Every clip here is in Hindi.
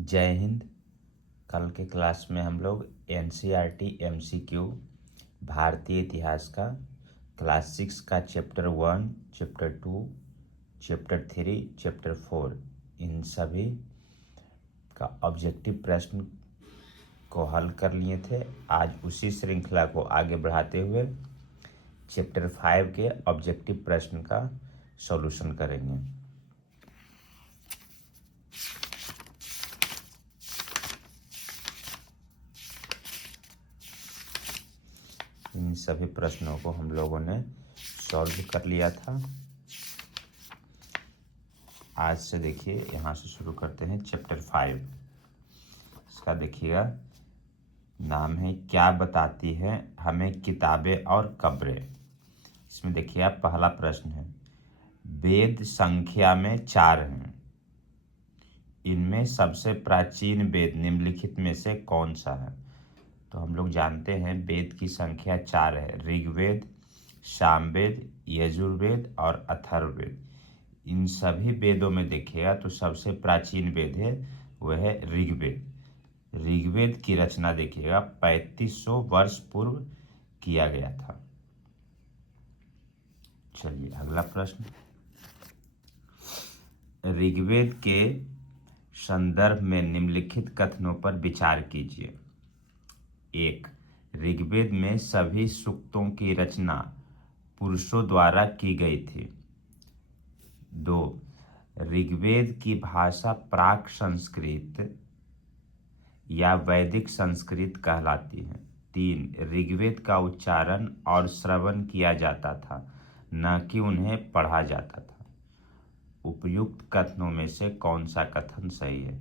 जय हिंद। कल के क्लास में हम लोग एनसीईआरटी एमसीक्यू भारतीय इतिहास का क्लास 6 का चैप्टर 1, चैप्टर 2, चैप्टर 3, चैप्टर 4 इन सभी का ऑब्जेक्टिव प्रश्न को हल कर लिए थे। आज उसी श्रृंखला को आगे बढ़ाते हुए चैप्टर 5 के ऑब्जेक्टिव प्रश्न का सॉल्यूशन करेंगे। इन सभी प्रश्नों को हम लोगों ने सॉल्व कर लिया था। आज से देखिए यहाँ से शुरू करते हैं चैप्टर 5। इसका देखिएगा नाम है क्या बताती है हमें किताबें और कब्रें। इसमें देखिए आप पहला प्रश्न है, वेद संख्या में 4 हैं, इनमें सबसे प्राचीन वेद निम्नलिखित में से कौन सा है। तो हम लोग जानते हैं वेद की संख्या 4 है, ऋग्वेद, सामवेद, यजुर्वेद और अथर्ववेद। इन सभी वेदों में देखिएगा तो सबसे प्राचीन वेद है वह है ऋग्वेद। ऋग्वेद की रचना देखिएगा 3500 वर्ष पूर्व किया गया था। चलिए अगला प्रश्न, ऋग्वेद के संदर्भ में निम्नलिखित कथनों पर विचार कीजिए। 1. ऋग्वेद में सभी सूक्तों की रचना पुरुषों द्वारा की गई थी। 2. ऋग्वेद की भाषा प्राक संस्कृत या वैदिक संस्कृत कहलाती है। 3. ऋग्वेद का उच्चारण और श्रवण किया जाता था, न कि उन्हें पढ़ा जाता था। उपयुक्त कथनों में से कौन सा कथन सही है।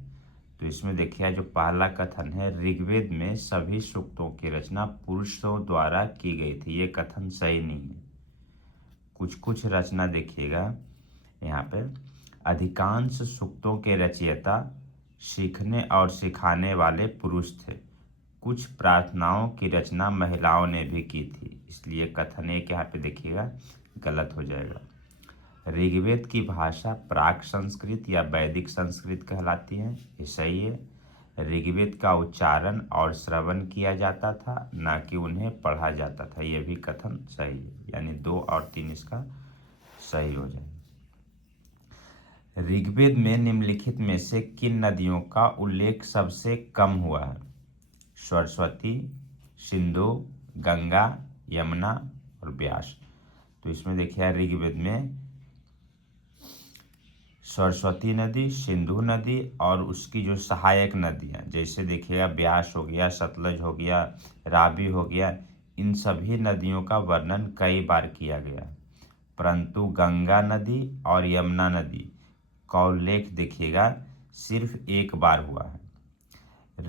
तो इसमें देखिए जो पहला कथन है, ऋग्वेद में सभी सूक्तों की रचना पुरुषों द्वारा की गई थी, ये कथन सही नहीं है। कुछ रचना देखिएगा यहाँ पे, अधिकांश सूक्तों के रचयिता सीखने और सिखाने वाले पुरुष थे। कुछ प्रार्थनाओं की रचना महिलाओं ने भी की थी, इसलिए कथन एक यहाँ पे देखिएगा गलत हो जाएगा। ऋग्वेद की भाषा प्राक संस्कृत या वैदिक संस्कृत कहलाती है, ये सही है। ऋग्वेद का उच्चारण और श्रवण किया जाता था, न कि उन्हें पढ़ा जाता था, यह भी कथन सही है। यानी 2 और 3 इसका सही हो जाएगा। ऋग्वेद में निम्नलिखित में से किन नदियों का उल्लेख सबसे कम हुआ है। सरस्वती, सिंधु, गंगा, यमुना और व्यास। तो इसमें देखिए ऋग्वेद में सरस्वती नदी, सिंधु नदी और उसकी जो सहायक नदियाँ, जैसे देखिएगा व्यास हो गया, सतलज हो गया, रावी हो गया, इन सभी नदियों का वर्णन कई बार किया गया, परंतु गंगा नदी और यमुना नदी का उल्लेख देखिएगा सिर्फ एक बार हुआ है।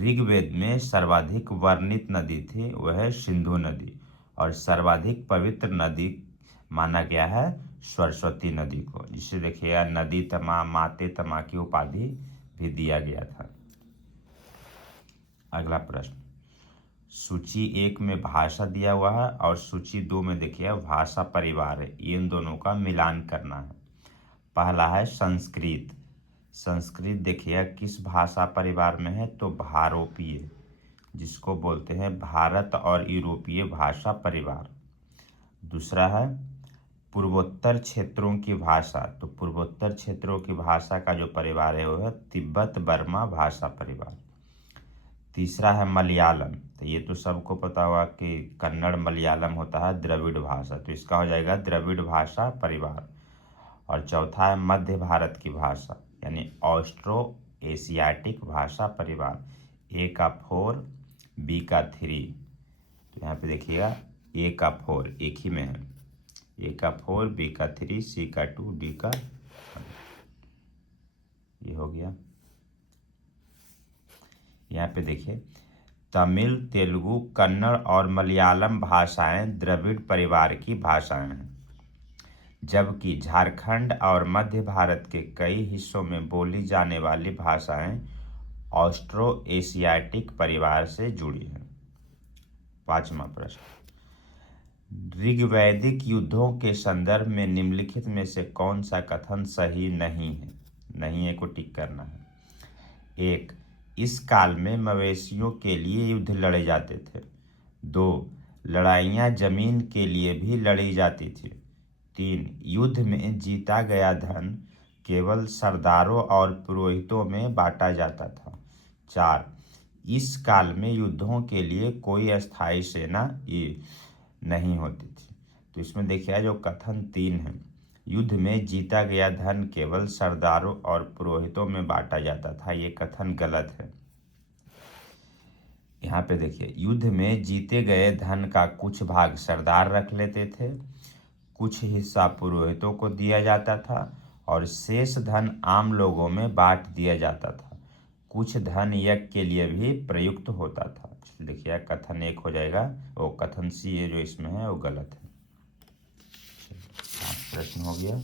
ऋग्वेद में सर्वाधिक वर्णित नदी थी वह है सिंधु नदी, और सर्वाधिक पवित्र नदी माना गया है सरस्वती नदी को, जिसे देखिएगा नदी तमा, माते तमा की उपाधि भी दिया गया था। अगला प्रश्न, सूची 1 में भाषा दिया हुआ है और सूची 2 में देखिए भाषा परिवार है, इन दोनों का मिलान करना है। पहला है संस्कृत। संस्कृत देखिए किस भाषा परिवार में है, तो भारोपीय, जिसको बोलते हैं भारत और यूरोपीय भाषा परिवार। दूसरा है पूर्वोत्तर क्षेत्रों की भाषा, तो पूर्वोत्तर क्षेत्रों की भाषा का जो परिवार है वह है तिब्बत बर्मा भाषा परिवार। तीसरा है मलयालम, तो ये तो सबको पता हुआ कि कन्नड़ मलयालम होता है द्रविड़ भाषा, तो इसका हो जाएगा द्रविड़ भाषा परिवार। और चौथा है मध्य भारत की भाषा, यानी ऑस्ट्रो एशियाटिक भाषा परिवार। ए का 4, बी का 3, तो यहाँ पे देखिएगा ए का 4 एक ही में है, ए का 4, बी का 3, सी का 2, डी का 1। ये हो गया। यहाँ पे देखिए तमिल, तेलुगु, कन्नड़ और मलयालम भाषाएं द्रविड़ परिवार की भाषाएं हैं, जबकि झारखंड और मध्य भारत के कई हिस्सों में बोली जाने वाली भाषाएं ऑस्ट्रो एशियाटिक परिवार से जुड़ी हैं। 5वां प्रश्न, ऋग्वैदिक युद्धों के संदर्भ में निम्नलिखित में से कौन सा कथन सही नहीं है। नहीं है को टिक करना है। 1. इस काल में मवेशियों के लिए युद्ध लड़े जाते थे। 2 लड़ाइयाँ जमीन के लिए भी लड़ी जाती थी। 3 युद्ध में जीता गया धन केवल सरदारों और पुरोहितों में बांटा जाता था। 4 इस काल में युद्धों के लिए कोई अस्थायी सेना ये नहीं होती थी। तो इसमें देखिए जो कथन 3 है, युद्ध में जीता गया धन केवल सरदारों और पुरोहितों में बांटा जाता था, ये कथन गलत है। यहाँ पे देखिए युद्ध में जीते गए धन का कुछ भाग सरदार रख लेते थे, कुछ हिस्सा पुरोहितों को दिया जाता था और शेष धन आम लोगों में बांट दिया जाता था। कुछ धन यज्ञ के लिए भी प्रयुक्त होता था। देखिए कथन 1 हो जाएगा, वो कथन सी है जो इसमें है वो गलत है। प्रश्न हो गया।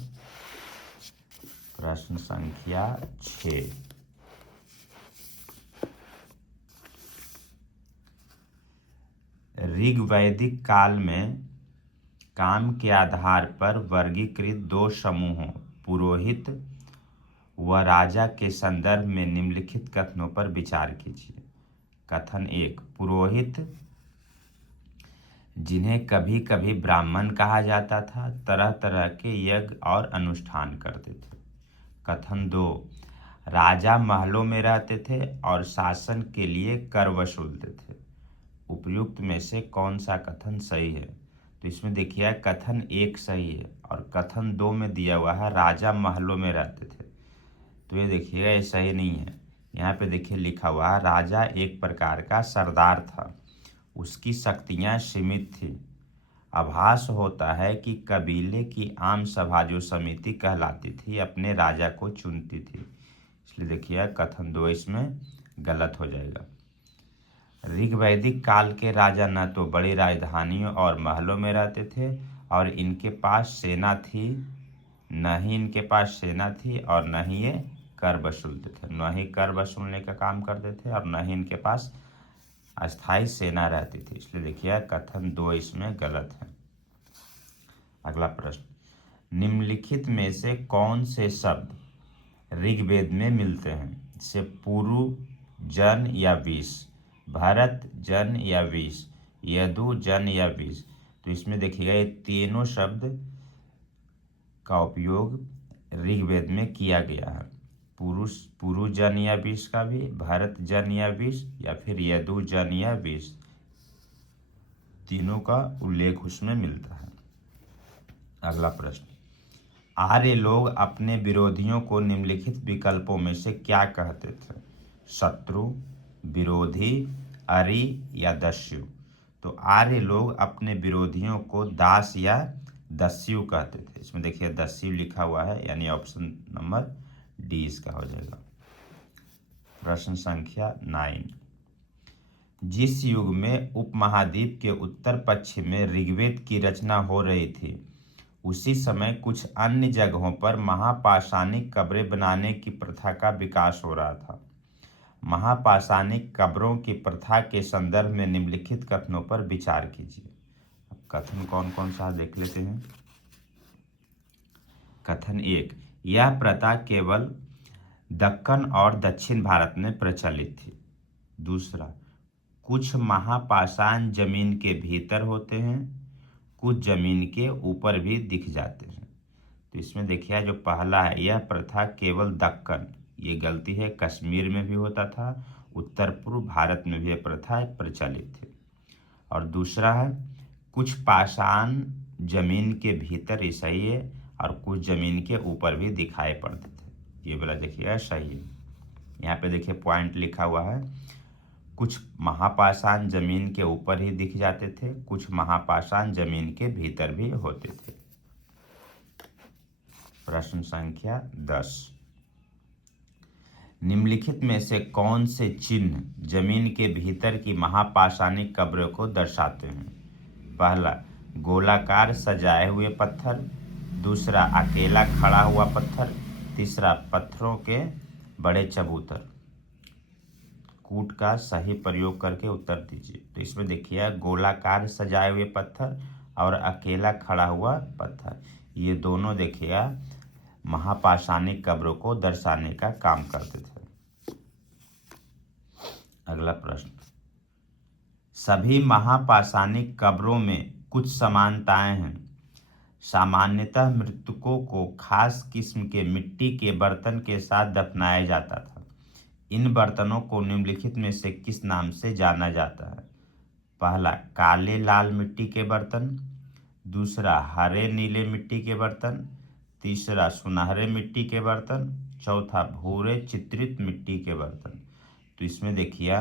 प्रश्न संख्या 6, ऋग वैदिक काल में काम के आधार पर वर्गीकृत 2 समूहों पुरोहित व राजा के संदर्भ में निम्नलिखित कथनों पर विचार कीजिए। कथन 1, पुरोहित जिन्हें कभी कभी ब्राह्मण कहा जाता था, तरह तरह के यज्ञ और अनुष्ठान करते थे। कथन 2, राजा महलों में रहते थे और शासन के लिए कर वसूलते थे। उपयुक्त में से कौन सा कथन सही है? तो इसमें देखिए कथन 1 सही है और कथन 2 में दिया हुआ है राजा महलों में रहते थे, तो ये देखिएगा ये सही नहीं है। यहाँ पे देखिए लिखा हुआ है राजा एक प्रकार का सरदार था, उसकी शक्तियाँ सीमित थी। आभास होता है कि कबीले की आम सभा जो समिति कहलाती थी अपने राजा को चुनती थी, इसलिए देखिए कथन 2 इसमें गलत हो जाएगा। ऋग वैदिक काल के राजा न तो बड़ी राजधानियों और महलों में रहते थे और इनके पास सेना थी, न ही इनके पास सेना थी और न ही ये कर वसूलते थे, न ही कर वसूलने का काम करते थे और न ही इनके पास अस्थाई सेना रहती थी, इसलिए देखिए कथन 2 इसमें गलत है। अगला प्रश्न, निम्नलिखित में से कौन से शब्द ऋग्वेद में मिलते हैं? जैसे पुरु जन या विष, भरत जन या विष, यदु जन या विष। तो इसमें देखिएगा ये तीनों शब्द का उपयोग ऋग्वेद में किया गया है। पुरु जन या विष का भी, भरत जन या विष या फिर यदु जन या विष, तीनों का उल्लेख उसमें मिलता है। अगला प्रश्न, आर्य लोग अपने विरोधियों को निम्नलिखित विकल्पों में से क्या कहते थे? शत्रु, विरोधी, अरि या दस्यु। तो आर्य लोग अपने विरोधियों को दास या दस्यु कहते थे। इसमें देखिए दस्यु लिखा हुआ है, यानी ऑप्शन नंबर डी इसका हो जाएगा। प्रश्न संख्या 9, जिस युग में उपमहाद्वीप के उत्तर पश्चिम में ऋग्वेद की रचना हो रही थी उसी समय कुछ अन्य जगहों पर महापाषाणिक कब्रें बनाने की प्रथा का विकास हो रहा था। महापाषाणिक कब्रों की प्रथा के संदर्भ में निम्नलिखित कथनों पर विचार कीजिए। कथन कौन कौन सा देख लेते हैं। कथन 1, यह प्रथा केवल दक्कन और दक्षिण भारत में प्रचलित थी। दूसरा, कुछ महापाषाण जमीन के भीतर होते हैं, कुछ जमीन के ऊपर भी दिख जाते हैं। तो इसमें देखिए जो पहला है, यह प्रथा केवल दक्कन, ये गलती है, कश्मीर में भी होता था, उत्तर पूर्व भारत में भी यह प्रथा प्रचलित थी। और दूसरा है कुछ पाषाण जमीन के भीतर ही सही है और कुछ जमीन के ऊपर भी दिखाई पड़ते थे, ये वाला देखिए सही है। यहाँ पे देखिए पॉइंट लिखा हुआ है, कुछ महापाषाण जमीन के ऊपर ही दिख जाते थे, कुछ महापाषाण जमीन के भीतर भी होते थे। प्रश्न संख्या 10, निम्नलिखित में से कौन से चिन्ह जमीन के भीतर की महापाषाणिक कब्रों को दर्शाते हैं? पहला, गोलाकार सजाए हुए पत्थर, दूसरा अकेला खड़ा हुआ पत्थर, तीसरा पत्थरों के बड़े चबूतर। कूट का सही प्रयोग करके उत्तर दीजिए। तो इसमें देखिए गोलाकार सजाए हुए पत्थर और अकेला खड़ा हुआ पत्थर, ये दोनों देखिए महापाषाणिक कब्रों को दर्शाने का काम करते थे। अगला प्रश्न, सभी महापाषाणिक कब्रों में कुछ समानताएं हैं। सामान्यतः मृतकों को खास किस्म के मिट्टी के बर्तन के साथ दफनाया जाता था। इन बर्तनों को निम्नलिखित में से किस नाम से जाना जाता है? पहला, काले लाल मिट्टी के बर्तन। दूसरा, हरे नीले मिट्टी के बर्तन। तीसरा, सुनहरे मिट्टी के बर्तन। चौथा, भूरे चित्रित मिट्टी के बर्तन। तो इसमें देखिए,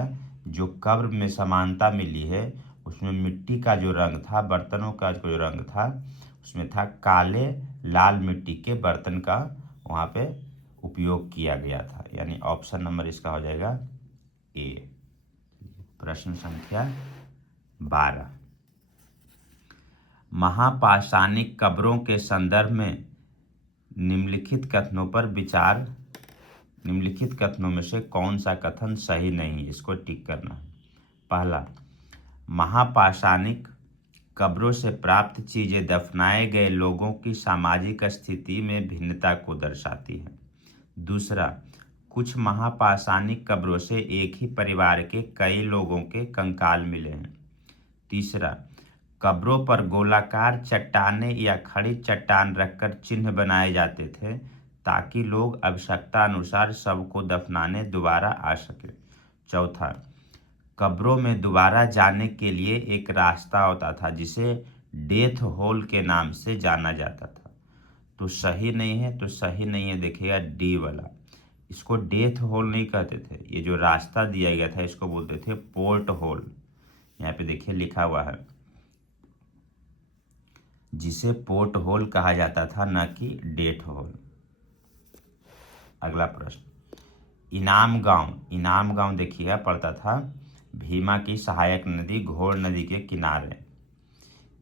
जो कब्र में समानता मिली है उसमें मिट्टी का जो रंग था, बर्तनों का जो रंग था, उसमें था काले लाल मिट्टी के बर्तन का वहाँ पे उपयोग किया गया था। यानी ऑप्शन नंबर इसका हो जाएगा ए। प्रश्न संख्या 12, महापाषाणिक कब्रों के संदर्भ में निम्नलिखित कथनों में से कौन सा कथन सही नहीं है? इसको टिक करना है। पहला, महापाषाणिक कब्रों से प्राप्त चीजें दफनाए गए लोगों की सामाजिक स्थिति में भिन्नता को दर्शाती है। दूसरा, कुछ महापाषाणिक कब्रों से एक ही परिवार के कई लोगों के कंकाल मिले हैं। तीसरा, कब्रों पर गोलाकार चट्टानें या खड़ी चट्टान रखकर चिन्ह बनाए जाते थे ताकि लोग आवश्यकता अनुसार शव को दफनाने दोबारा आ सके। चौथा, कब्रों में दोबारा जाने के लिए एक रास्ता होता था जिसे डेथ होल के नाम से जाना जाता था। तो सही नहीं है, तो सही नहीं है देखिएगा डी वाला। इसको डेथ होल नहीं कहते थे, ये जो रास्ता दिया गया था इसको बोलते थे पोर्ट होल। यहाँ पे देखिए लिखा हुआ है, जिसे पोर्ट होल कहा जाता था, न कि डेथ होल। अगला प्रश्न, इनाम गांव देखिए पड़ता था भीमा की सहायक नदी घोड़ नदी के किनारे।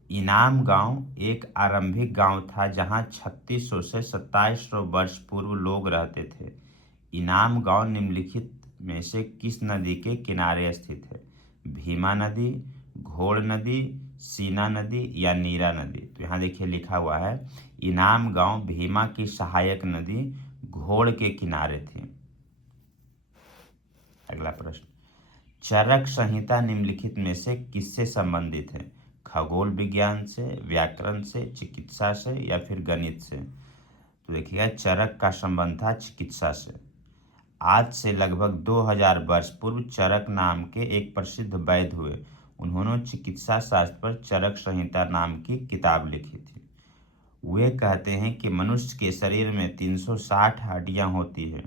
इनाम गांव एक आरंभिक गांव था जहां 3600 से 2700 वर्ष पूर्व लोग रहते थे। इनाम गांव निम्नलिखित में से किस नदी के किनारे स्थित है? भीमा नदी, घोड़ नदी, सीना नदी या नीरा नदी। तो यहाँ देखिए लिखा हुआ है इनाम गांव भीमा की सहायक नदी घोड़ के किनारे थी। अगला प्रश्न, चरक संहिता निम्नलिखित में से किससे संबंधित है? खगोल विज्ञान से, व्याकरण से, चिकित्सा से या फिर गणित से? तो देखिएगा चरक का संबंध था चिकित्सा से। आज से लगभग 2000 वर्ष पूर्व चरक नाम के एक प्रसिद्ध वैद्य हुए। उन्होंने चिकित्सा शास्त्र पर चरक संहिता नाम की किताब लिखी थी। वे कहते हैं कि मनुष्य के शरीर में 360 हड्डियां होती है,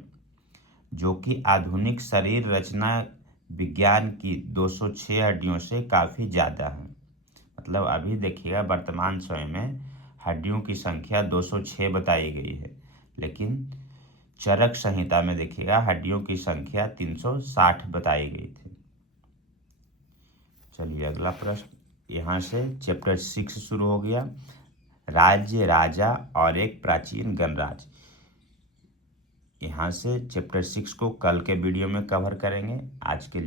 जो कि आधुनिक शरीर रचना विज्ञान की 206 हड्डियों से काफ़ी ज़्यादा है। मतलब अभी देखिएगा वर्तमान समय में हड्डियों की संख्या 206 बताई गई है, लेकिन चरक संहिता में देखिएगा हड्डियों की संख्या 360 बताई गई थी। चलिए अगला प्रश्न, यहाँ से चैप्टर 6 शुरू हो गया, राज्य, राजा और एक प्राचीन गणराज्य। यहाँ से चैप्टर 6 को कल के वीडियो में कवर करेंगे। आज के लिए